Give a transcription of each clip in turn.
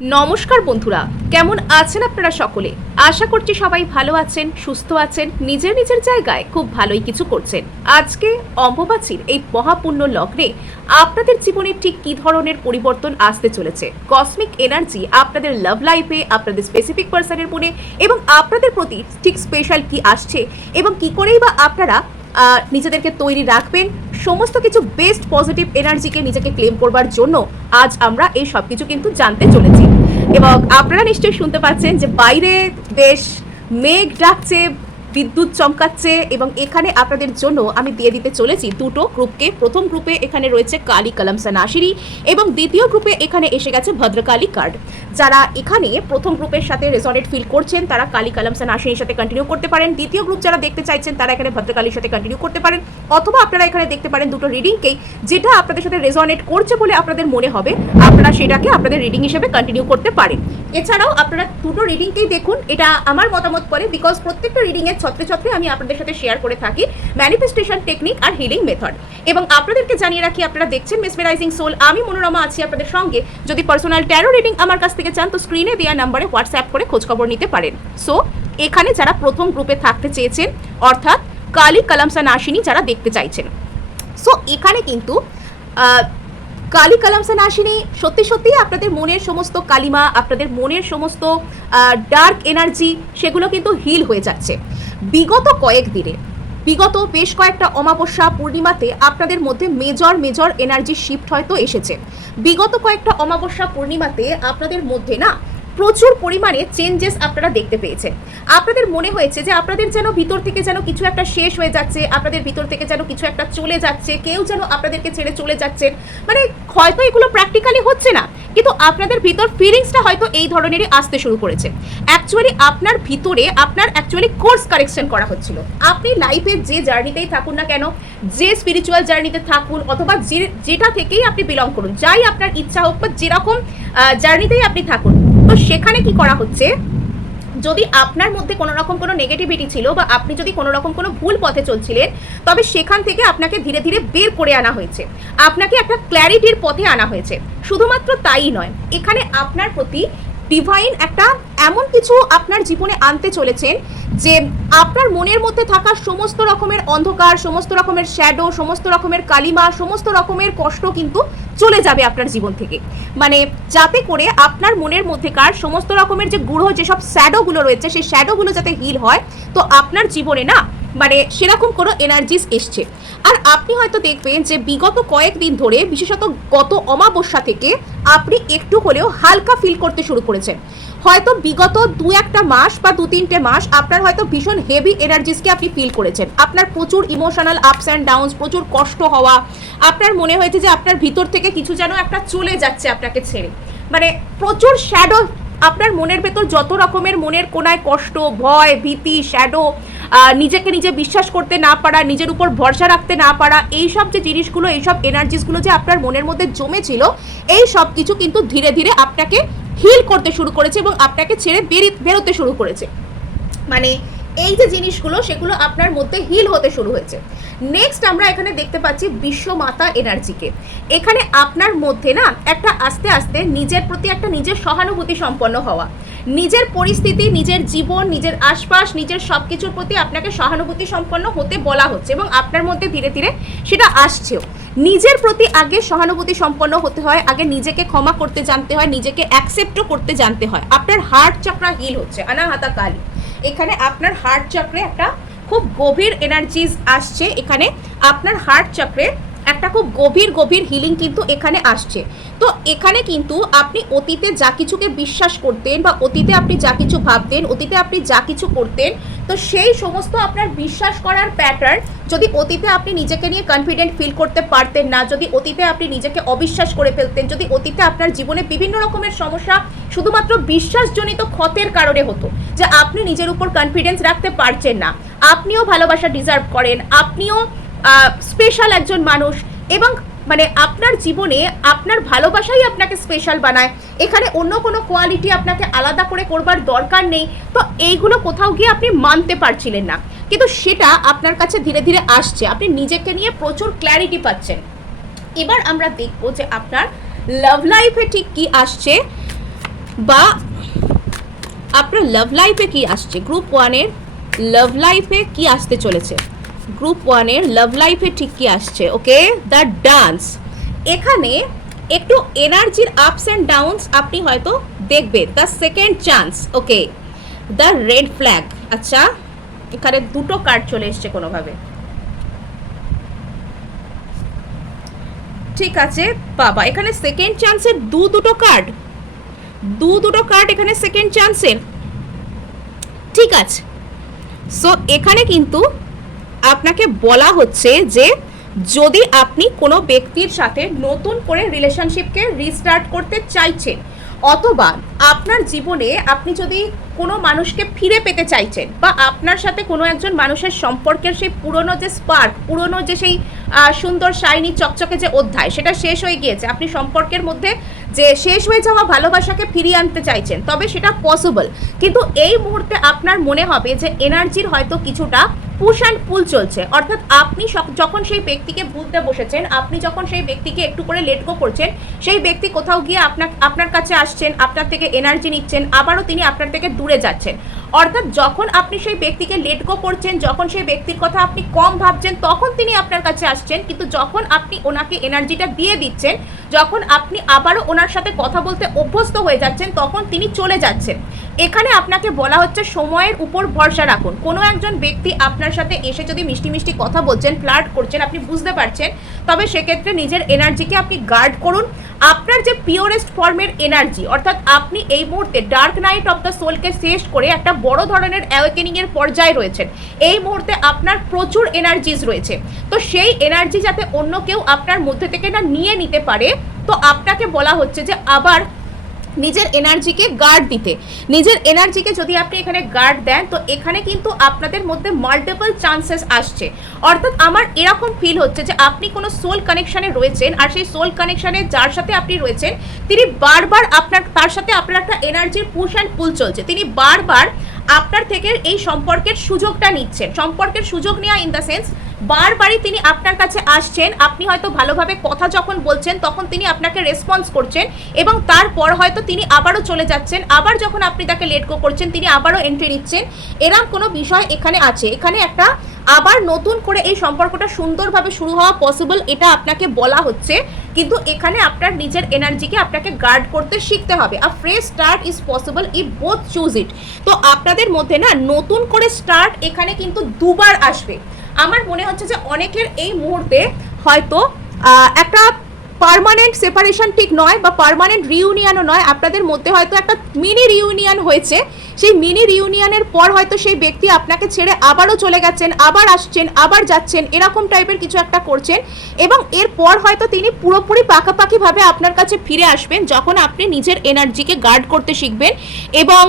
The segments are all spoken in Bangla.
নমস্কার বন্ধুরা, কেমন আছেন আপনারা সকলে? আশা করছি সবাই ভালো আছেন, সুস্থ আছেন, নিজের নিজের জায়গায় খুব ভালোই কিছু করছেন। আজকে অম্বুবাচীর এই মহাপুণ্য লগ্নে আপনাদের জীবনে ঠিক কী ধরনের পরিবর্তন আসতে চলেছে, কসমিক এনার্জি আপনাদের লাভ লাইফে, আপনাদের স্পেসিফিক পার্সনের মনে এবং আপনাদের প্রতি ঠিক স্পেশাল কি আসছে এবং কি করেই বা আপনারা নিজেদেরকে তৈরি রাখবেন সমস্ত কিছু বেস্ট পজিটিভ এনার্জিকে নিজেকে ক্লেম করবার জন্য আজ আমরা এই সব কিছু কিন্তু জানতে চলেছি। এবং আপনারা নিশ্চয়ই শুনতে পাচ্ছেন যে বাইরে বেশ মেঘ ডাকছে, বিদ্যুৎ চমকাচ্ছে এবং এখানে আপনাদের জন্য আমি দিয়ে দিতে চলেছি দুটো গ্রুপকে। প্রথম গ্রুপে এখানে রয়েছে কালী কলমসা নাশিনী এবং দ্বিতীয় গ্রুপে এখানে এসে গেছে ভদ্রকালী কার্ড। যারা এখানে প্রথম গ্রুপের সাথে রেজনেট ফিল করছেন তারা কালী কলমসা নাশিনীর সাথে কন্টিনিউ করতে পারেন। দ্বিতীয় গ্রুপ যারা দেখতে চাইছেন তারা এখানে ভদ্রকালীর সাথে কন্টিনিউ করতে পারেন, অথবা আপনারা এখানে দেখতে পারেন দুটো রিডিংকেই, যেটা আপনাদের সাথে রেজনেট করছে বলে আপনাদের মনে হবে আপনারা সেটাকে আপনাদের রিডিং হিসেবে কন্টিনিউ করতে পারেন। এছাড়াও আপনারা দুটো রিডিংকেই দেখুন, এটা আমার মতামত পরে, বিকজ প্রত্যেকটা রিডিংয়ের ছত্রে ছত্রে আমি আপনাদের সাথে শেয়ার করে থাকি ম্যানিফেস্টেশন টেকনিক আর হিলিং মেথড। এবং আপনাদেরকে জানিয়ে রাখি, আপনারা দেখছেন মেসমেরাইজিং সোল, আমি মনোরমা আছি আপনাদের সঙ্গে। যদি পার্সোনাল ট্যারো রিডিং আমার কাছ থেকে চান তো স্ক্রিনে দেওয়া নাম্বারে হোয়াটসঅ্যাপ করে খোঁজখবর নিতে পারেন। সো এখানে যারা প্রথম গ্রুপে থাকতে চেয়েছেন, অর্থাৎ কালী কলমসা নাশিনী যারা দেখতে চাইছেন, সো এখানে কিন্তু কালী কলমসা নাশিনী সত্যি সত্যি আপনাদের মনের সমস্ত কালিমা, আপনাদের মনের সমস্ত ডার্ক এনার্জি, সেগুলো কিন্তু হিল হয়ে যাচ্ছে। বিগত কয়েকদিনে, বিগত বেশ কয়েকটা অমাবস্যা পূর্ণিমাতে আপনাদের মধ্যে মেজর এনার্জি শিফট হয়তো এসেছে। বিগত কয়েকটা অমাবস্যা পূর্ণিমাতে আপনাদের মধ্যে না প্রচুর পরিমাণে চেঞ্জেস আপনারা দেখতে পেয়েছেন। আপনাদের মনে হয়েছে যে আপনাদের যেন ভিতর থেকে যেন কিছু একটা শেষ হয়ে যাচ্ছে, আপনাদের ভিতর থেকে যেন কিছু একটা চলে যাচ্ছে, কেউ যেন আপনাদেরকে ছেড়ে চলে যাচ্ছেন। মানে হয়তো এগুলো প্র্যাকটিক্যালি হচ্ছে না, কিন্তু আপনাদের ভিতর ফিলিংসটা হয়তো এই ধরনেরই আসতে শুরু করেছে। অ্যাকচুয়ালি আপনার ভিতরে আপনার অ্যাকচুয়ালি কোর্স কারেকশন করা হচ্ছিল। আপনি লাইফে যে জার্নিতেই থাকুন না কেন, যে স্পিরিচুয়াল জার্নিতে থাকুন অথবা যেটা থেকেই আপনি বিলং করুন, যাই আপনার ইচ্ছা হোক বা যেরকম জার্নিতেই আপনি থাকুন, তো সেখানে কি করা হচ্ছে, যদি আপনার মধ্যে কোনো রকম কোনো নেগেটিভিটি ছিল বা আপনি যদি কোনো রকম কোনো ভুল পথে চলছিলেন, তবে সেখান থেকে আপনাকে ধীরে ধীরে বের করে আনা হয়েছে, আপনাকে একটা ক্ল্যারিটির পথে আনা হয়েছে। শুধুমাত্র তাই নয়, এখানে আপনার প্রতি ডিভাইন একটা এমন কিছু আপনার জীবনে আনতে চলেছেন যে আপনার মনের মধ্যে থাকা সমস্ত রকমের অন্ধকার, সমস্ত রকমের শ্যাডো, সমস্ত রকমের কালিমা, সমস্ত রকমের কষ্ট কিন্তু চলে যাবে আপনার জীবন থেকে। মানে যাতে করে আপনার মনের মধ্যেকার সমস্ত রকমের যে গূঢ় যেসব শ্যাডোগুলো রয়েছে, সেই শ্যাডোগুলো যাতে হিল হয়, তো আপনার জীবনে না মানে সেরকম কোনো এনার্জিস এসছে। আর আপনি হয়তো দেখবেন যে বিগত কয়েকদিন ধরে, বিশেষত গত অমাবস্যা থেকে আপনি একটু হলেও হালকা ফিল করতে শুরু করেছেন। হয়তো বিগত 2-1 মাস বা 2-3 মাস আপনার হয়তো ভীষণ হেভি এনার্জিসকে আপনি ফিল করেছেন। আপনার প্রচুর ইমোশনাল আপস অ্যান্ড ডাউনস, প্রচুর কষ্ট হওয়া, আপনার মনে হয়েছে যে আপনার ভিতর থেকে কিছু যেন একটা চলে যাচ্ছে আপনাকে ছেড়ে। মানে প্রচুর শ্যাডো, আপনার মনের ভেতর যত রকমের মনের কোনায় কষ্ট, ভয়, ভীতি, শ্যাডো, নিজেকে নিজে বিশ্বাস করতে না পারা, নিজের উপর ভরসা রাখতে না পারা, এইসব যে জিনিসগুলো, এইসব এনার্জিসগুলো যে আপনার মনের মধ্যে জমেছিল, এই সব কিছু কিন্তু ধীরে ধীরে আপনাকে হিল করতে শুরু করেছে এবং আপনাকে ছেড়ে বেরোতে শুরু করেছে। মানে এই যে জিনিসগুলো, সেগুলো আপনার মধ্যে হিল হতে শুরু হয়েছে। নেক্সট আমরা এখানে দেখতে পাচ্ছি বিশ্বমাতা এনার্জিকে। এখানে আপনার মধ্যে না একটা আস্তে আস্তে নিজের প্রতি একটা নিজের সহানুভূতি সম্পন্ন হওয়া, নিজের পরিস্থিতি, নিজের জীবন, নিজের আশপাশ, নিজের সব কিছুর প্রতি আপনাকে সহানুভূতি সম্পন্ন হতে বলা হচ্ছে এবং আপনার মধ্যে ধীরে ধীরে সেটা আসছেও। নিজের প্রতি আগে সহানুভূতি সম্পন্ন হতে হয়, আগে নিজেকে ক্ষমা করতে জানতে হয়, নিজেকে অ্যাকসেপ্টও করতে জানতে হয়। আপনার হার্ট চক্রা হিল হচ্ছে, অনাহতা কালী। এখানে আপনার হার্ট চক্রে একটা খুব গভীর এনার্জিস আসছে। এখানে আপনার হার্ট চক্রে একটা খুব গভীর হিলিং কিন্তু এখানে আসছে। তো এখানে কিন্তু আপনি অতীতে যা কিছুকে বিশ্বাস করতেন বা অতীতে আপনি যা কিছু ভাবতেন, অতীতে আপনি যা কিছু করতেন, তো সেই সমস্ত আপনার বিশ্বাস করার প্যাটার্ন, যদি অতীতে আপনি নিজেকে নিয়ে কনফিডেন্ট ফিল করতে পারতেন না, যদি অতীতে আপনি নিজেকে অবিশ্বাস করে ফেলতেন, যদি অতীতে আপনার জীবনে বিভিন্ন রকমের সমস্যা শুধুমাত্র বিশ্বাসজনিত ক্ষতের কারণে হতো, যে আপনি নিজের উপর কনফিডেন্স রাখতে পারছেন না, আপনিও ভালোবাসা ডিজার্ভ করেন, আপনিও স্পেশাল একজন মানুষ এবং মানে আপনার জীবনে আপনার ভালোবাসাই আপনাকে স্পেশাল বানায়, এখানে অন্য কোনো কোয়ালিটি আপনাকে আলাদা করে করবার দরকার নেই, তো এইগুলো কোথাও গিয়ে আপনি মানতে পারছিলেন না, কিন্তু সেটা আপনার কাছে ধীরে ধীরে আসছে। আপনি নিজেকে নিয়ে প্রচুর ক্ল্যারিটি পাচ্ছেন। এবার আমরা দেখব যে আপনার লাভ লাইফে ঠিক কি আসছে। বা আপনার লাভ লাইফে কি আসছে, গ্রুপ ওয়ানের লাভ লাইফে কি আসতে চলেছে, গ্রুপ ওয়ানের লাভ লাইফে ঠিক কি আসছে। ওকে, দ্য ডান্স, এখানে একটু এনার্জির আপস অ্যান্ড ডাউনস আপনি হয়তো দেখবেন। The second chance, okay, the red flag. আচ্ছা, এখানে দুটো কার্ড চলে এসছে কোনোভাবে, ঠিক আছে বাবা, এখানে সেকেন্ড চান্সের দুটো কার্ড এখানে সেকেন্ড চান্সের, ঠিক আছে। সো এখানে কিন্তু আপনাকে বলা হচ্ছে যে যদি আপনি কোনো ব্যক্তির সাথে নতুন করে রিলেশনশিপকে রিস্টার্ট করতে চাইছেন, অথবা আপনার জীবনে আপনি যদি কোনো মানুষকে ফিরে পেতে চাইছেন, বা আপনার সাথে কোনো একজন মানুষের সম্পর্কের সেই পুরনো যে স্পার্ক, পুরনো যে সেই সুন্দর শাইনি চকচকে যে অধ্যায়, সেটা শেষ হয়ে গিয়েছে, আপনি সম্পর্কের মধ্যে যে শেষ হয়ে যাওয়া ভালোবাসাকে ফিরিয়ে আনতে চাইছেন, তবে সেটা পসিবল। কিন্তু এই মুহূর্তে আপনার মনে হবে যে এনার্জির হয়তো কিছুটা পুশ অ্যান্ড পুল চলছে, অর্থাৎ আপনি যখন সেই ব্যক্তিকে ভুলতে বসেছেন, আপনি যখন সেই ব্যক্তিকে একটু করে লেট গো করছেন, সেই ব্যক্তি কোথাও গিয়ে আপনার কাছে আসছেন, আপনার থেকে এনার্জি নিচ্ছেন, আবারও তিনি আপনার থেকে দূরে যাচ্ছেন। অর্থাৎ যখন আপনি সেই ব্যক্তিকে লেট গো করছেন, যখন সেই ব্যক্তির কথা আপনি কম ভাবছেন, তখন তিনি আপনার কাছে আসছেন, কিন্তু যখন আপনি ওনাকে এনার্জিটা দিয়ে দিচ্ছেন, যখন আপনি আবারও ওনার সাথে কথা বলতে অভ্যস্ত হয়ে যাচ্ছেন, তখন তিনি চলে যাচ্ছেন। এখানে আপনাকে বলা হচ্ছে সময়ের উপর ভরসা রাখুন। কোনো একজন ব্যক্তি আপনার সাথে এসে যদি মিষ্টি মিষ্টি কথা বলছেন, ফ্লার্ট করছেন, আপনি বুঝতে পারছেন, তবে সেক্ষেত্রে নিজের এনার্জিকে আপনি গার্ড করুন। আপনার যে পিওরেস্ট ফর্মের এনার্জি, অর্থাৎ আপনি এই মুহূর্তে ডার্ক নাইট অফ দ্য সোলকে শেষ করে একটা বড় ধরনের অ্যাওয়েকেনিংয়ের পর্যায়ে রয়েছেন। এই মুহূর্তে আপনার প্রচুর এনার্জিজ রয়েছে, তো সেই এনার্জি যাতে অন্য কেউ আপনার মধ্যে থেকে না নিয়ে নিতে পারে, তো আপনাকে বলা হচ্ছে যে আবার নিজের এনার্জিকে গার্ড দিতে। নিজের এনার্জিকে যদি আপনি এখানে গার্ড দেন, তো এখানে কিন্তু আপনাদের মধ্যে মাল্টিপল চান্সেস আসছে। অর্থাৎ আমার এরকম ফিল হচ্ছে যে আপনি কোনো সোল কানেকশানে রয়েছেন, আর সেই সোল কানেকশানে যার সাথে আপনি রয়েছেন, তিনি বারবার তার সাথে আপনার একটা এনার্জির পুশ অ্যান্ড পুল চলছে। তিনি বারবার আপনার থেকে এই সম্পর্কের সুযোগটা নিচ্ছেন। সম্পর্কের সুযোগ নেওয়া ইন দ্য সেন্স, বারবারই তিনি আপনার কাছে আসছেন, আপনি হয়তো ভালোভাবে কথা যখন বলছেন, তখন তিনি আপনাকে রেসপন্স করছেন, এবং তারপর হয়তো তিনি আবারও চলে যাচ্ছেন, আবার যখন আপনি তাকে লেট গো করছেন, তিনি আবারও এন্ট্রি নিচ্ছেন। এরকম কোনো বিষয় এখানে আছে। এখানে একটা আবার নতুন করে এই সম্পর্কটা সুন্দরভাবে শুরু হওয়া পসিবল, এটা আপনাকে বলা হচ্ছে। কিন্তু এখানে আপনার নিজের এনার্জিকে আপনাকে গার্ড করতে শিখতে হবে। A fresh start is possible if both choose it. তো আপনাদের মধ্যে না নতুন করে স্টার্ট এখানে কিন্তু দুবার আসবে। আমার মনে হচ্ছে যে অনেকের এই মুহূর্তে হয়তো একটা পার্মানেন্ট সেপারেশন ঠিক নয়, বা পার্মানেন্ট রিউনিয়নও নয়, আপনাদের মধ্যে হয়তো একটা মিনি রিউনিয়ন হয়েছে। সেই মিনি রিউনিয়নের পর হয়তো সেই ব্যক্তি আপনাকে ছেড়ে আবারও চলে গেছেন, আবার আসছেন, আবার যাচ্ছেন, এরকম টাইপের কিছু একটা করছেন, এবং এরপর হয়তো তিনি পুরোপুরি পাকাপাকিভাবে আপনার কাছে ফিরে আসবেন, যখন আপনি নিজের এনার্জিকে গার্ড করতে শিখবেন। এবং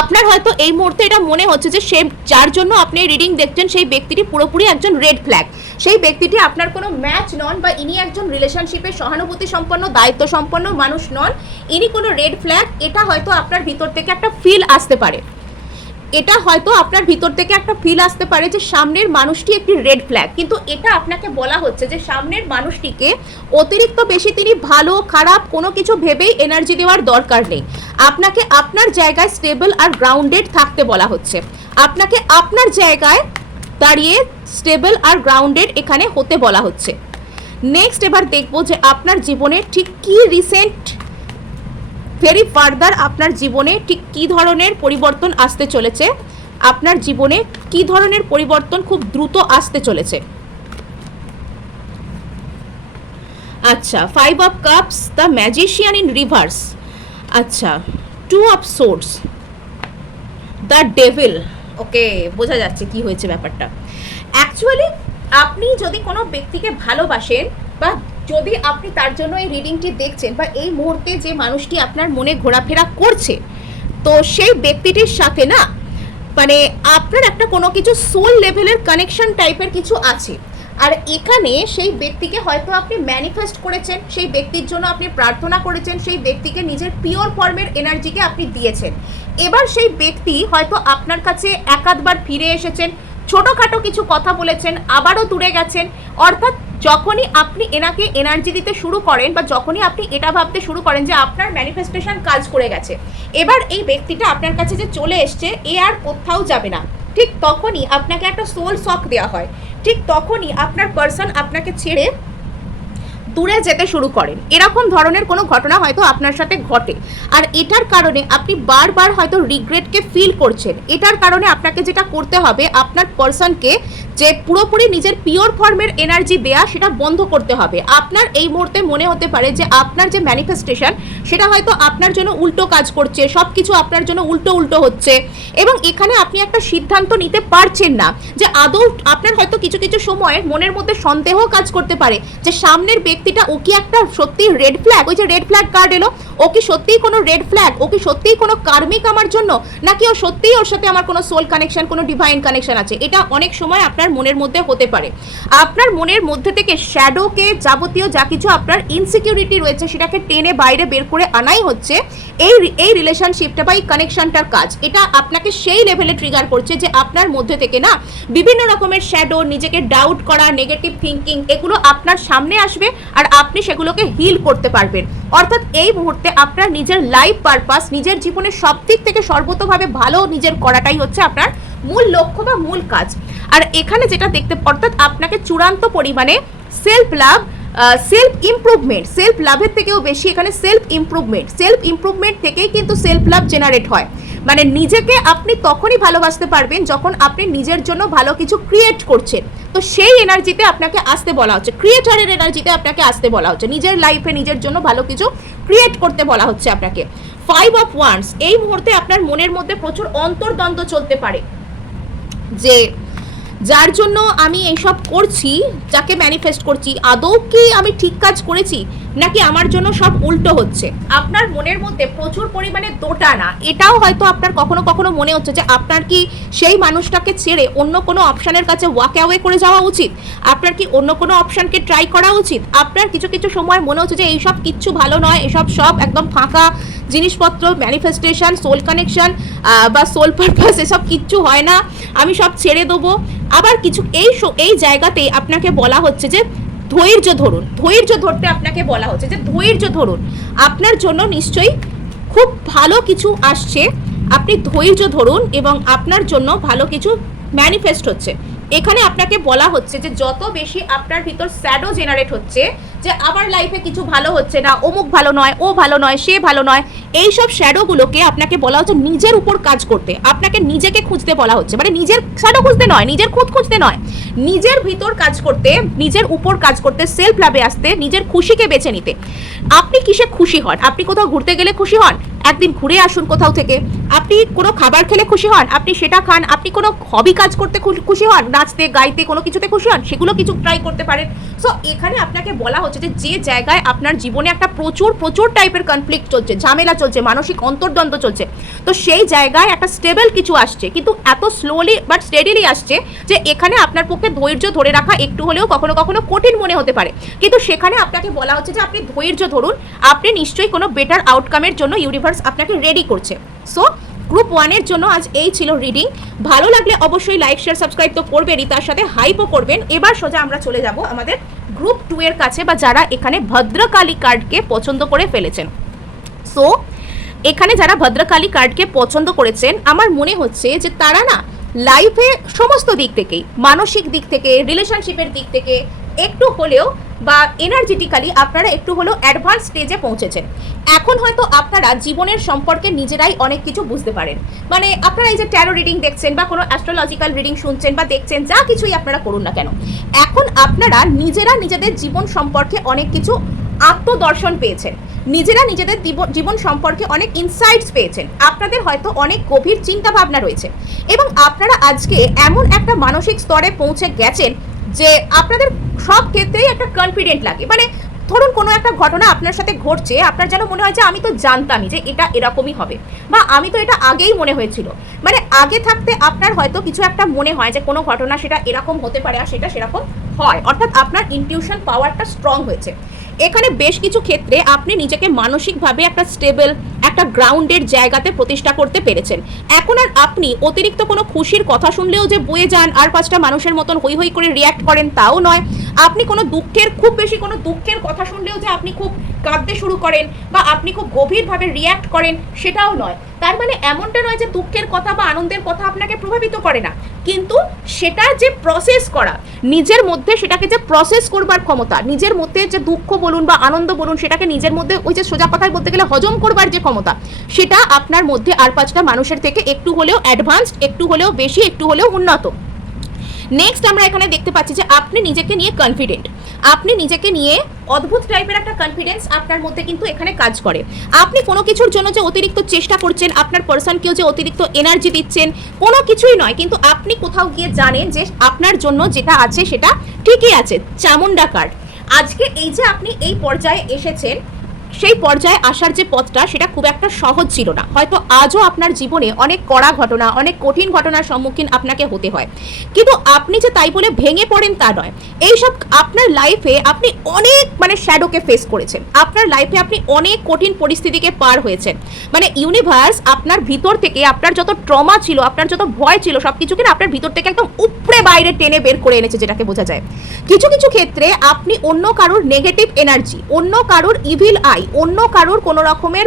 আপনার হয়তো এই মুহূর্তে এটা মনে হচ্ছে যে সে যার জন্য আপনি রিডিং দেখছেন, সেই ব্যক্তিটি পুরোপুরি একজন রেড ফ্ল্যাগ। সেই ব্যক্তিটি আপনার কোনো ম্যাচ নন, বা ইনি একজন রিলেশনশিপে সহানুভূতি সম্পন্ন, দায়িত্ব সম্পন্ন মানুষ নন, ইনি কোনো রেড ফ্ল্যাগ। এটা হয়তো আপনার ভিতর থেকে একটা ফিল আসতে পারে, এটা হয়তো আপনার ভিতর থেকে একটা ফিল আসতে পারে যে সামনের মানুষটি একটি রেড ফ্ল্যাগ। কিন্তু এটা আপনাকে বলা হচ্ছে যে সামনের মানুষটিকে অতিরিক্ত বেশি তিনি ভালো খারাপ কোনো কিছু ভেবেই এনার্জি দেওয়ার দরকার নেই। আপনাকে আপনার জায়গায় স্টেবল আর গ্রাউন্ডেড থাকতে বলা হচ্ছে। আপনাকে আপনার জায়গায় দাঁড়িয়ে স্টেবল আর গ্রাউন্ডেড এখানে হতে বলা হচ্ছে। নেক্সট এবার দেখবো যে আপনার জীবনে ঠিক কি রিসেন্ট ভেরি ফার্দার আপনার জীবনে ঠিক কী ধরনের পরিবর্তন আসতে চলেছে, আপনার জীবনে কী ধরনের পরিবর্তন খুব দ্রুত আসতে চলেছে। আচ্ছা, 5 of cups, the magician in reverse, আচ্ছা 2 of swords, the devil. Okay, বোঝা যাচ্ছে কি হয়েছে ব্যাপারটা। অ্যাকচুয়ালি আপনি যদি কোনো ব্যক্তিকে ভালোবাসেন, বা যদি আপনি তার জন্য এই রিডিংটি দেখছেন, বা এই মুহূর্তে যে মানুষটি আপনার মনে ঘোরাফেরা করছে, তো সেই ব্যক্তিটির সাথে না মানে আপনার একটা কোনো কিছু সোল লেভেলের কানেকশন টাইপের কিছু আছে। আর এখানে সেই ব্যক্তিকে হয়তো আপনি ম্যানিফেস্ট করেছেন, সেই ব্যক্তির জন্য আপনি প্রার্থনা করেছেন, সেই ব্যক্তিকে নিজের পিওর ফর্মের এনার্জিকে আপনি দিয়েছেন। এবার সেই ব্যক্তি হয়তো আপনার কাছে একাধবার ফিরে এসেছেন, ছোটোখাটো কিছু কথা বলেছেন, আবারও দূরে গেছেন। অর্থাৎ যখনই আপনি এনাকে এনার্জি দিতে শুরু করেন বা যখনই আপনি এটা ভাবতে শুরু করেন যে আপনার ম্যানিফেস্টেশন কাজ করে গেছে, এবার এই ব্যক্তিটা আপনার কাছে যে চলে এসছে এ আর কোথাও যাবে না, ঠিক তখনই আপনাকে একটা সোল শক দেওয়া হয়। ঠিক তখনই আপনার পার্সন আপনাকে ছেড়ে দূরে যেতে শুরু করেন। এরকম ধরনের কোনো ঘটনা হয়তো আপনার সাথে ঘটে, আর এটার কারণে আপনি বারবার হয়তো রিগ্রেটকে ফিল করছেন। এটার কারণে আপনাকে যেটা করতে হবে, আপনার পার্সনকে যে পুরোপুরি নিজের পিওর ফর্মের এনার্জি দেয়া সেটা বন্ধ করতে হবে। আপনার এই মুহূর্তে মনে হতে পারে যে আপনার যে ম্যানিফেস্টেশন সেটা হয়তো আপনার জন্য উল্টো কাজ করছে, সব কিছু আপনার জন্য উল্টো উল্টো হচ্ছে, এবং এখানে আপনি একটা সিদ্ধান্ত নিতে পারছেন না যে আদৌ আপনার হয়তো কিছু কিছু সময় মনের মধ্যে সন্দেহ কাজ করতে পারে যে সামনের ব্যক্তিটা ও কি একটা সত্যি রেড ফ্ল্যাগ, ওই যে রেড ফ্ল্যাগ কার্ড এলো, ও কি সত্যিই কোনো রেড ফ্ল্যাগ, ও কি সত্যিই কোনো কার্মিক আমার জন্য, নাকি ও সত্যিই ওর সাথে আমার কোনো সোল কানেকশন, কোনো ডিভাইন কানেকশন আছে। এটা অনেক সময় আপনার মনের মধ্যে হতে পারে। আপনার মনের মধ্যে থেকে শ্যাডোকে, যাবতীয় যা কিছু আপনার ইনসিকিউরিটি রয়েছে সেটাকে টেনে বাইরে বের করে আনাই হচ্ছে এই রিলেশনশিপটা বা এই কানেকশনটার কাজ। এটা আপনাকে সেই লেভেলে ট্রিগার করছে যে আপনার মধ্যে থেকে না বিভিন্ন রকমের শ্যাডো, নিজেকে ডাউট করা, নেগেটিভ থিঙ্কিং, এগুলো আপনার সামনে আসবে আর আপনি সেগুলোকে হিল করতে পারবেন। অর্থাৎ এই মুহূর্তে আপনার নিজের লাইফ পারপাস, নিজের জীবনের সব দিক থেকে সর্বতোভাবে ভালো নিজের করাটাই হচ্ছে আপনার মূল লক্ষ্য বা মূল কাজ। আর এখানে যেটা দেখতে, অর্থাৎ আপনাকে চূড়ান্ত পরিমাণে self love, self improvement, self লাভের থেকেও বেশি এখানে সেলফ ইমপ্রুভমেন্ট থেকেই কিন্তু সেলফ লাভ জেনারেট হয়। মানে নিজেকে আপনি তখনই ভালোবাসতে পারবেন যখন আপনি নিজের জন্য ভালো কিছু ক্রিয়েট করছেন। তো সেই এনার্জিতে আপনাকে আসতে বলা হচ্ছে, ক্রিয়েটারের এনার্জিতে আপনাকে আসতে বলা হচ্ছে, নিজের লাইফে নিজের জন্য ভালো কিছু ক্রিয়েট করতে বলা হচ্ছে আপনাকে। 5 of Wands, এই মুহূর্তে আপনার মনের মধ্যে প্রচুর অন্তর্দ্বন্দ্ব চলতে পারে যে যার জন্য আমি এইসব করছি, যাকে ম্যানিফেস্ট করছি, আদৌ কি আমি ঠিক কাজ করেছি নাকি আমার জন্য সব উল্টো হচ্ছে। আপনার মনের মধ্যে প্রচুর পরিমাণে দোটানা, এটাও হয়তো আপনার কখনো কখনো মনে হচ্ছে যে আপনার কি সেই মানুষটাকে ছেড়ে অন্য কোনো অপশানের কাছে ওয়াক অ্যাওয়ে করে যাওয়া উচিত, আপনার কি অন্য কোনো অপশানকে ট্রাই করা উচিত। আপনার কিছু কিছু সময় মনে হচ্ছে যে এইসব কিচ্ছু ভালো নয়, এসব সব একদম ফাঁকা জিনিসপত্র, ম্যানিফেস্টেশন, সোল কানেকশন বা সোল পারপাস, এসব কিচ্ছু হয় না, আমি সব ছেড়ে দেবো। আবার কিছু এই জায়গাতে আপনাকে বলা হচ্ছে যে ধৈর্য ধরুন, ধৈর্য ধরতে আপনাকে বলা হচ্ছে যে ধৈর্য ধরুন, আপনার জন্য নিশ্চয়ই খুব ভালো কিছু আসছে, আপনি ধৈর্য ধরুন এবং আপনার জন্য ভালো কিছু ম্যানিফেস্ট হচ্ছে। এখানে আপনাকে বলা হচ্ছে যে যত বেশি আপনার ভিতর শ্যাডো জেনারেট হচ্ছে যে আমার লাইফে কিছু ভালো হচ্ছে না, অমুক ভালো নয়, ও ভালো নয়, সে ভালো নয়, এইসব শ্যাডোগুলোকে আপনাকে বলা হচ্ছে নিজের উপর কাজ করতে, আপনাকে নিজেকে খুঁজতে বলা হচ্ছে। মানে নিজের শ্যাডো খুঁজতে নয়, নিজের খুঁত খুঁজতে নয়, নিজের ভিতর কাজ করতে, নিজের উপর কাজ করতে, সেলফ লাভে আসতে, নিজের খুশিকে বেছে নিতে। আপনি কিসে খুশি হন? আপনি কোথাও ঘুরতে গেলে খুশি হন, একদিন ঘুরে আসুন কোথাও থেকে। আপনি কোনো খাবার খেলে খুশি হন, আপনি সেটা খান। আপনি কোনো হবি কাজ করতে খুশি হন, নাচতে গাইতে কোনো কিছুতে খুশি হন, সেগুলো কিছু ট্রাই করতে পারেন। সো এখানে আপনাকে বলা হচ্ছে যে জায়গায় আপনার জীবনে একটা প্রচুর টাইপের কনফ্লিক্ট চলছে, ঝামেলা চলছে, মানসিক অন্তর্দ্বন্দ্ব চলছে, তো সেই জায়গায় একটা স্টেবল কিছু আসছে, কিন্তু এত স্লোলি বাট স্টেডিলি আসছে যে এখানে আপনার পক্ষে ধৈর্য ধরে রাখা একটু হলেও কখনো কখনো কঠিন মনে হতে পারে। কিন্তু সেখানে আপনাকে বলা হচ্ছে যে আপনি ধৈর্য ধরুন, আপনি নিশ্চয়ই কোনো বেটার আউটকামের জন্য ইউনিভার্স আপনাকে রেডি করছে। সো গ্রুপ 1 এর জন্য আজ এই ছিল রিডিং। ভালো লাগলে অবশ্যই লাইক শেয়ার সাবস্ক্রাইব তো করবেনই, তার সাথে হাইপও করবেন। এবার সোজা আমরা চলে যাব আমাদের গ্রুপ 2 এর কাছে, বা যারা এখানে ভদ্রকালী কার্ডকে পছন্দ করে ফেলেছেন। সো এখানে যারা ভদ্রকালী কার্ডকে পছন্দ করেছেন, আমার মনে হচ্ছে যে তারা না লাইফে সমস্ত দিক থেকেই, মানসিক দিক থেকে, রিলেশনশিপের দিক থেকে একটু হলেও বা এনার্জেটিক্যালি আপনারা একটু হলেও অ্যাডভান্স স্টেজে পৌঁছেছেন। এখন হয়তো আপনারা জীবনের সম্পর্কে নিজেরাই অনেক কিছু বুঝতে পারেন। মানে আপনারা এই যে ট্যারো রিডিং দেখছেন বা কোনো অ্যাস্ট্রোলজিক্যাল রিডিং শুনছেন বা দেখছেন, যা কিছুই আপনারা করুন না কেন, এখন আপনারা নিজেরা নিজেদের জীবন সম্পর্কে অনেক কিছু আত্মদর্শন পেয়েছেন, নিজেরা নিজেদের জীবন সম্পর্কে অনেক ইনসাইটস পেয়েছেন, আপনাদের হয়তো অনেক গভীর চিন্তা ভাবনা রয়েছে, এবং আপনারা আজকে এমন একটা মানসিক স্তরে পৌঁছে গেছেন যে আপনাদের সব ক্ষেত্রেই একটা কনফিডেন্ট লাগে। মানে ধরুন কোনো একটা ঘটনা আপনার সাথে ঘটছে, আপনার যেন মনে হয় যে আমি তো জানতামই যে এটা এরকমই হবে, বা আমি তো এটা আগেই মনে হয়েছিল। মানে আগে থাকতে আপনার হয়তো কিছু একটা মনে হয় যে কোনো ঘটনা সেটা এরকম হতে পারে আর সেটা সেরকম হয়, অর্থাৎ আপনার ইনটিউশন পাওয়ারটা স্ট্রং হয়েছে। এখানে বেশ কিছু ক্ষেত্রে আপনি নিজেকে মানসিকভাবে একটা স্টেবল, একটা গ্রাউন্ডের জায়গাতে প্রতিষ্ঠা করতে পেরেছেন। এখন আর আপনি অতিরিক্ত কোনো খুশির কথা শুনলেও যে বয়ে যান আর পাঁচটা মানুষের মতন হই হই করে রিয়্যাক্ট করেন তাও নয়। আপনি কোনো দুঃখের, খুব বেশি কোনো দুঃখের কথা শুনলেও যে আপনি খুব কাঁদতে শুরু করেন বা আপনি খুব গভীরভাবে রিয়্যাক্ট করেন সেটাও নয়। তার মানে এমনটা নয় যে দুঃখের কথা বা আনন্দের কথা আপনাকে প্রভাবিত করে না, কিন্তু সেটা যে প্রসেস করা, নিজের মধ্যে সেটাকে যে প্রসেস করবার ক্ষমতা, নিজের মধ্যে যে দুঃখ বলুন বা আনন্দ বলুন সেটাকে নিজের মধ্যে ওই যে সোজা কথায় বলতে গেলে হজম করবার যে ক্ষমতা, সেটা আপনার মধ্যে আর পাঁচটা মানুষের থেকে একটু হলেও অ্যাডভান্সড, একটু হলেও বেশি, একটু হলেও উন্নত। নেক্সট আমরা এখানে দেখতে পাচ্ছি যে আপনি নিজেকে নিয়ে কনফিডেন্ট, আপনি নিজেকে নিয়ে অদ্ভুত টাইপের একটা কনফিডেন্স আপনার মধ্যে কিন্তু এখানে কাজ করে। আপনি কোনো কিছুর জন্য যে অতিরিক্ত চেষ্টা করছেন, আপনার পার্সনকেও যে অতিরিক্ত এনার্জি দিচ্ছেন, কোনো কিছুই নয়, কিন্তু আপনি কোথাও গিয়ে জানেন যে আপনার জন্য যেটা আছে সেটা ঠিকই আছে। চামুন্ডা কার্ড, আজকে এই যে আপনি এই পর্যায়ে এসেছেন, সেই পর্যায়ে আসার যে পথটা সেটা খুব একটা সহজ ছিল না। হয়তো আজও আপনার জীবনে অনেক কড়া ঘটনা, অনেক কঠিন ঘটনার সম্মুখীন আপনাকে হতে হয়, কিন্তু আপনি যে তাই বলে ভেঙে পড়েন তা নয়। এইসব আপনার লাইফে আপনি অনেক শ্যাডোকে ফেস করেছেন, আপনার লাইফে আপনি অনেক কঠিন পরিস্থিতিকে পার হয়েছেন। ইউনিভার্স আপনার ভিতর থেকে আপনার যত ট্রমা ছিল, আপনার যত ভয় ছিল, সব কিছুকে আপনার ভিতর থেকে একদম উপরে বাইরে টেনে বের করে এনেছে, যেটাকে বোঝা যায়। কিছু কিছু ক্ষেত্রে আপনি অন্য কারোর নেগেটিভ এনার্জি, অন্য কারোর ইভিল আই, অন্য কারোর কোনো রকমের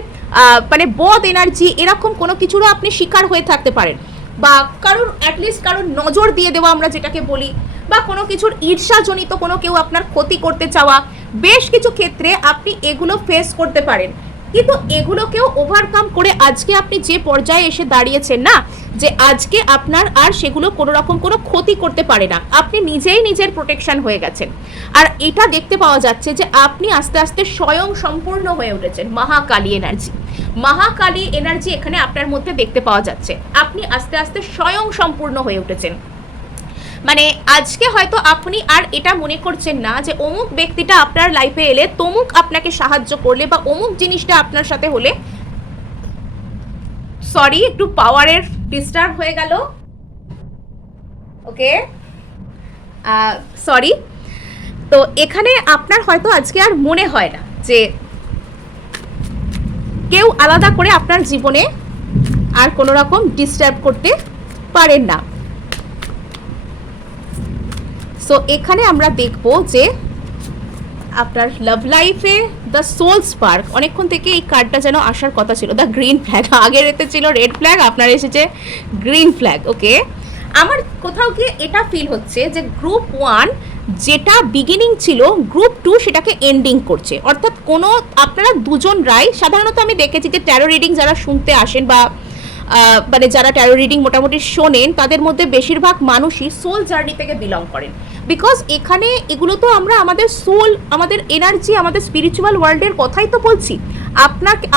বদ এনার্জি, এরকম কোনো কিছুরও আপনি শিকার হয়ে থাকতে পারেন, বা কারোর অ্যাটলিস্ট কারোর নজর দিয়ে দেওয়া আমরা যেটাকে বলি, বা কোনো কিছুর ঈর্ষাজনিত কোনো কেউ আপনার ক্ষতি করতে চাওয়া, বেশ কিছু ক্ষেত্রে আপনি এগুলো ফেস করতে পারেন। কিন্তু এগুলোকেও ওভারকাম করে আজকে আপনি যে পর্যায়ে এসে দাঁড়িয়েছেন না, যে আজকে আপনার আর সেগুলো কোনো রকম কোনো ক্ষতি করতে পারে না, আপনি নিজেই নিজের প্রোটেকশন হয়ে গেছেন। আর এটা দেখতে পাওয়া যাচ্ছে যে আপনি আস্তে আস্তে স্বয়ং সম্পূর্ণ হয়ে উঠেছেন। মহাকালী এনার্জি, মহাকালী এনার্জি এখানে আপনার মধ্যে দেখতে পাওয়া যাচ্ছে। আপনি আস্তে আস্তে স্বয়ং সম্পূর্ণ হয়ে উঠেছেন। আজকে হয়তো আপনি আর এটা মনে করছেন না যে অমুক ব্যক্তিটা আপনার লাইফে এলে তমুক আপনাকে সাহায্য করলে বা অমুক জিনিসটা আপনার সাথে হলে, সরি একটু পাওয়ারের ডিস্টার্ব হয়ে গেল, ওকে সরি। তো এখানে আপনার হয়তো আজকে আর মনে হয় না যে কেউ আলাদা করে আপনার জীবনে আর কোনো রকম ডিস্টার্ব করতে পারেন না। সো এখানে আমরা দেখব যে আপনার লাভ লাইফে দ্য সোল স্পার্ক, অনেকক্ষণ থেকে এই কার্ডটা যেন আসার কথা ছিল, দ্য গ্রিন ফ্ল্যাগ, আগের এতে ছিল রেড ফ্ল্যাগ, আপনার এসেছে গ্রিন ফ্ল্যাগ। ওকে, আমার কোথাও গিয়ে এটা ফিল হচ্ছে যে গ্রুপ 1 যেটা বিগিনিং ছিল, গ্রুপ 2 সেটাকে এন্ডিং করছে। অর্থাৎ কোনো আপনারা দুজনরাই, সাধারণত আমি দেখেছি যে ট্যারো রিডিং যারা শুনতে আসেন বা যারা ট্যারো রিডিং মোটামুটি শোনেন, তাদের মধ্যে বেশিরভাগ মানুষই সোল জার্নি থেকে বিলং করেন। বিকজ এখানে এগুলো তো আমরা আমাদের সোল, আমাদের এনার্জি, আমাদের স্পিরিচুয়াল ওয়ার্ল্ডের কথাই তো বলছি।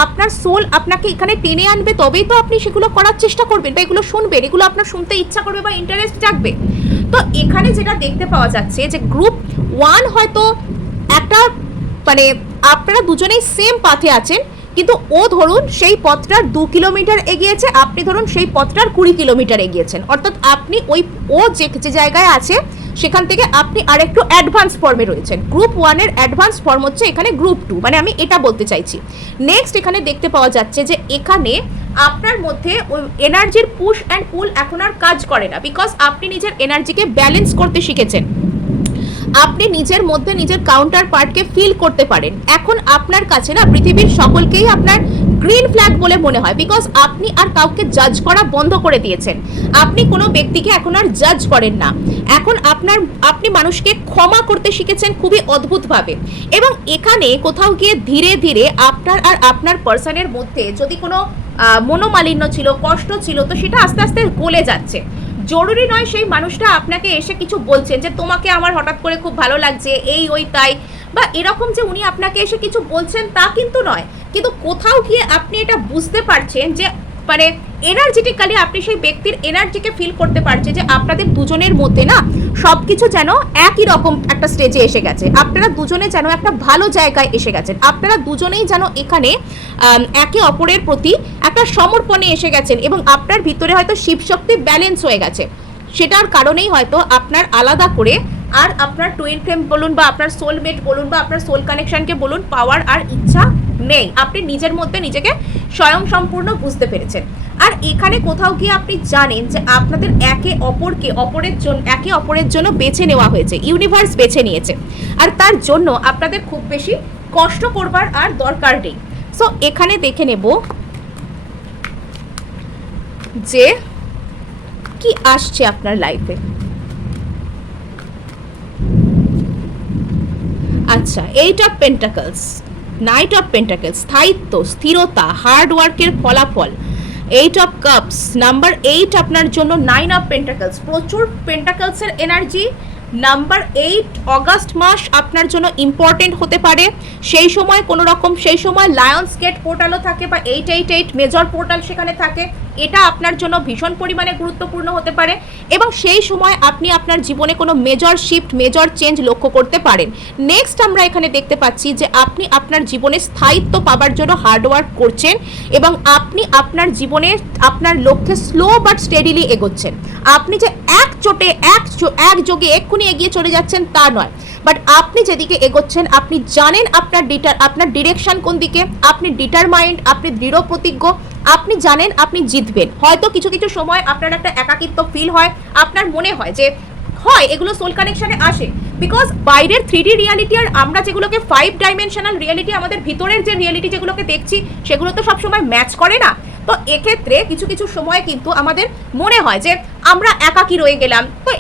আপনার সোল আপনাকে এখানে টেনে আনবে, তবেই তো আপনি সেগুলো করার চেষ্টা করবেন বা এগুলো শুনবেন, এগুলো আপনার শুনতে ইচ্ছা করবে বা ইন্টারেস্ট জাগবে। তো এখানে যেটা দেখতে পাওয়া যাচ্ছে যে গ্রুপ 1 হয়তো একটা আপনারা দুজনেই সেম পাথে আছেন, কিন্তু ও ধরুন সেই পথটার 2 কিলোমিটার এগিয়েছে, আপনি ধরুন সেই পথটার 20 কিলোমিটার এগিয়েছেন। অর্থাৎ আপনি ও যে জায়গায় আছে সেখান থেকে আপনি আরেকটু অ্যাডভান্স ফর্মে রয়েছেন। গ্রুপ 1 এর অ্যাডভান্স ফর্ম হচ্ছে এখানে গ্রুপ 2, আমি এটা বলতে চাইছি। নেক্সট এখানে দেখতে পাওয়া যাচ্ছে যে এখানে আপনার মধ্যে ওই এনার্জির পুশ অ্যান্ড পুল এখন আর কাজ করে না, বিকজ আপনি নিজের এনার্জিকে ব্যালেন্স করতে শিখেছেন। আপনি নিজের মধ্যে নিজের কাউন্টার পার্টকে ফিল করতে পারেন। এখন আপনার কাছে না পৃথিবীর সকলকেই আপনার গ্রিন ফ্ল্যাগ বলে মনে হয়, বিকজ আপনি আর কাউকে জাজ করা বন্ধ করে দিয়েছেন। আপনি কোনো ব্যক্তিকে এখন আর জাজ করেন না। এখন আপনি মানুষকে ক্ষমা করতে শিখেছেন খুবই অদ্ভুতভাবে। এবং এখানে কোথাও গিয়ে ধীরে ধীরে আপনার আর আপনার পার্সনের মধ্যে যদি কোনো মনোমালিন্য ছিল, কষ্ট ছিল, তো সেটা আস্তে আস্তে গলে যাচ্ছে। জরুরি নয় সেই মানুষটা আপনাকে এসে কিছু বলছেন যে তোমাকে আমার হঠাৎ করে খুব ভালো লাগছে, এই ওই তাই, বা এরকম যে উনি আপনাকে এসে কিছু বলছেন তা কিন্তু নয়। কিন্তু কোথাও গিয়ে আপনি এটা বুঝতে পারছেন যে এনার্জেটিক্যালি আপনি সেই ব্যক্তির এনার্জিকে ফিল করতে পারছেন যে আপনাদের দুজনের মধ্যে না সব কিছু যেন একই রকম একটা স্টেজে এসে গেছে। আপনারা দুজনে যেন একটা ভালো জায়গায় এসে গেছেন। আপনারা দুজনেই যেন এখানে একে অপরের প্রতি একটা সমর্পণে এসে গেছেন এবং আপনার ভিতরে হয়তো শিবশক্তি ব্যালেন্স হয়ে গেছে। সেটার কারণেই হয়তো আপনার আলাদা করে আর আপনার টুইন ফ্লেম বলুন বা আপনার সোলমেট বলুন বা আপনার সোল কানেকশনকে বলুন, পাওয়ার আর ইচ্ছা নেই। আপনি নিজের মধ্যে নিজেকে স্বয়ং সম্পূর্ণ বুঝতে পেরেছেন। আর এখানে কোথাও গিয়ে আপনি জানেন যে আপনাদের একে অপরের জন্য বেছে নেওয়া হয়েছে, ইউনিভার্স বেছে নিয়েছে, আর তার জন্য আপনাদের খুব বেশি কষ্ট করবার আর দরকার নেই। সো এখানে দেখে নেব যে কি আসছে আপনার লাইফে। আচ্ছা, 8 of pentacles, night of pentacles, স্থায়িত্ব, স্থিরতা, হার্ড ওয়ার্কের ফলাফল, 8 অফ কাপস, নাম্বার 8 আপনার জন্য, 9 অফ পেন্টাকলস, প্রচুর পেন্টাকলসের এনার্জি। নাম্বার 8 অগাস্ট মাস আপনার জন্য ইম্পর্টেন্ট হতে পারে। সেই সময় লায়ন্স গেট পোর্টালও থাকে বা 888 মেজর পোর্টাল সেখানে থাকে, এটা আপনার জন্য ভীষণ পরিমাণে গুরুত্বপূর্ণ হতে পারে। এবং সেই সময় আপনি আপনার জীবনে কোনো মেজর শিফট, মেজর চেঞ্জ লক্ষ্য করতে পারেন। নেক্সট আমরা এখানে দেখতে পাচ্ছি যে আপনি আপনার জীবনে স্থায়িত্ব পাবার জন্য হার্ডওয়ার্ক করছেন এবং আপনি আপনার জীবনে আপনার লক্ষ্যে স্লো বাট স্টেডিলি এগোচ্ছেন। আপনি যে একযোগে এক্ষুনি এগিয়ে চলে যাচ্ছেন তা নয়, বাট আপনি যেদিকে এগোচ্ছেন আপনি জানেন আপনার ডিরেকশন কোন দিকে, আপনি ডিটারমাইন্ড, আপনি দৃঢ় প্রতিজ্ঞ, আপনি জানেন আপনি জিতবেন। হয়তো কিছু কিছু সময় আপনার একটা একাকিত্ব ফিল হয়, আপনার মনে হয় যে এগুলো সোল কানেকশনে আসে, বিকজ বাইরের 3D রিয়ালিটি আর আমরা যেগুলোকে 5 ডাইমেনশনাল রিয়ালিটি, আমাদের ভিতরের যে রিয়ালিটি যেগুলোকে দেখছি সেগুলো তো সবসময় ম্যাচ করে না। তো এক্ষেত্রে কিছু কিছু সময় কিন্তু আমাদের মনে হয় যে আমরা একাকী রয়ে গেলাম। তো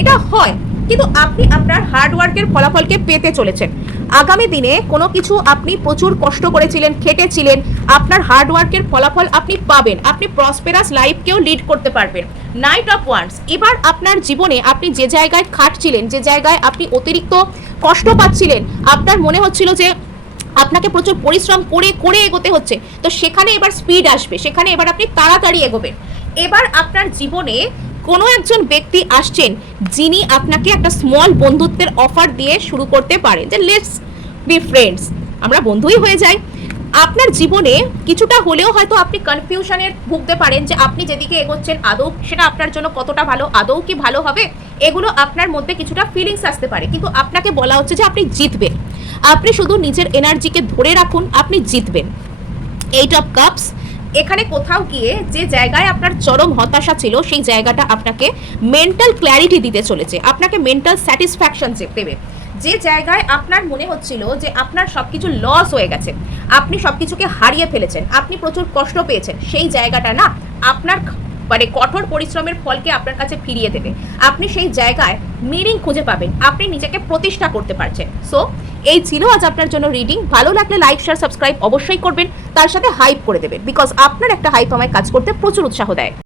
এটা হয়, কিন্তু আপনি আপনার হার্ডওয়ার্কের ফলাফলকে পেতে চলেছেন। আগামী দিনে কোনো কিছু আপনি প্রচুর কষ্ট করেছিলেন, খেটেছিলেন, আপনার হার্ডওয়ার্কের ফলাফল আপনি পাবেন, আপনি প্রসপেরাস লাইফকেও লিড করতে পারবেন। নাইট অফ ওয়ান্ডস, এবার আপনার জীবনে আপনি যে জায়গায় খাটছিলেন, যে জায়গায় আপনি অতিরিক্ত কষ্ট পাচ্ছিলেন, আপনার মনে হচ্ছিল যে আপনাকে প্রচুর পরিশ্রম করে এগোতে হচ্ছে, তো সেখানে এবার স্পিড আসবে, সেখানে এবার আপনি তাড়াতাড়ি এগোবেন। এবার আপনার জীবনে কোনো একজন ব্যক্তি আসছেন যিনি আপনাকে একটা স্মল বন্ধুত্বের অফার দিয়ে শুরু করতে পারেন, যে লেটস বি ফ্রেন্ডস, আমরা বন্ধুই হয়ে যাই। আপনার জীবনে কিছুটা হলেও হয়তো আপনি কনফিউশনে ভুগতে পারেন যে আপনি যেদিকে এগোচ্ছেন আদৌ সেটা আপনার জন্য কতটা ভালো, আদৌ কি ভালো হবে, এগুলো আপনার মধ্যে কিছুটা ফিলিংস আসতে পারে। কিন্তু আপনাকে বলা হচ্ছে যে আপনি জিতবেন, আপনি শুধু নিজের এনার্জিকে ধরে রাখুন, আপনি জিতবেন। 8 অফ কাপস, এখানে কোথাও গিয়ে যে জায়গায় আপনার চরম হতাশা ছিল সেই জায়গাটা আপনাকে মেন্টাল ক্ল্যারিটি দিতে চলেছে, আপনাকে মেন্টাল স্যাটিসফ্যাকশন দেবে। যে জায়গায় আপনার মনে হচ্ছিল যে আপনার সবকিছু লস হয়ে গেছে, আপনি সবকিছুকে হারিয়ে ফেলেছেন, আপনি প্রচুর কষ্ট পেয়েছেন, সেই জায়গাটা না আপনার কঠোর পরিশ্রমের ফলকে আপনার কাছে ফিরিয়ে দেবে। আপনি সেই জায়গায় মিনিং খুঁজে পাবেন, আপনি নিজেকে প্রতিষ্ঠা করতে পারছেন। সো এই ছিল আজ আপনার জন্য রিডিং। ভালো লাগলে লাইক, শেয়ার, সাবস্ক্রাইব অবশ্যই করবেন, তার সাথে হাইপ করে দেবেন, বিকজ আপনার একটা হাইপ আমায় কাজ করতে প্রচুর উৎসাহ দেয়।